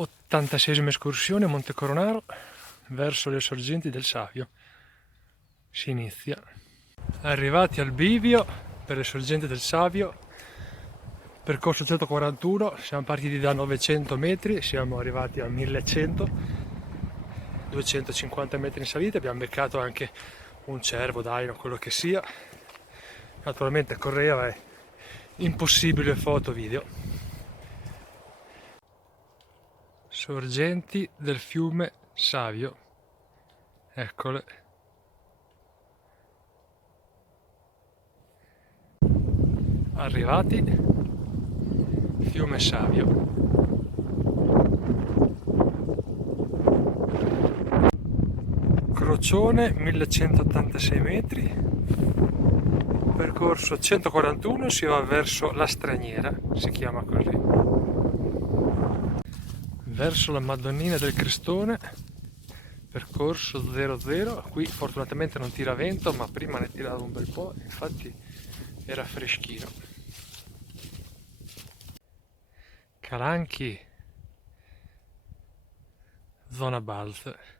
86esima escursione a Monte Coronaro verso le sorgenti del Savio. Si inizia. Arrivati al bivio per le sorgenti del Savio, percorso 141, siamo partiti da 900 metri, siamo arrivati a 1100, 250 metri in salita, abbiamo beccato anche un cervo, daino, quello che sia. Naturalmente correva, è impossibile foto video. Sorgenti del fiume Savio, eccole. Arrivati, fiume Savio. Crocione, 1186 metri, percorso 141, si va verso la Straniera, si chiama così. Verso la Madonnina del Crestone, percorso 00, qui fortunatamente non tira vento, ma prima ne tirava un bel po', infatti era freschino. Calanchi, zona Balze.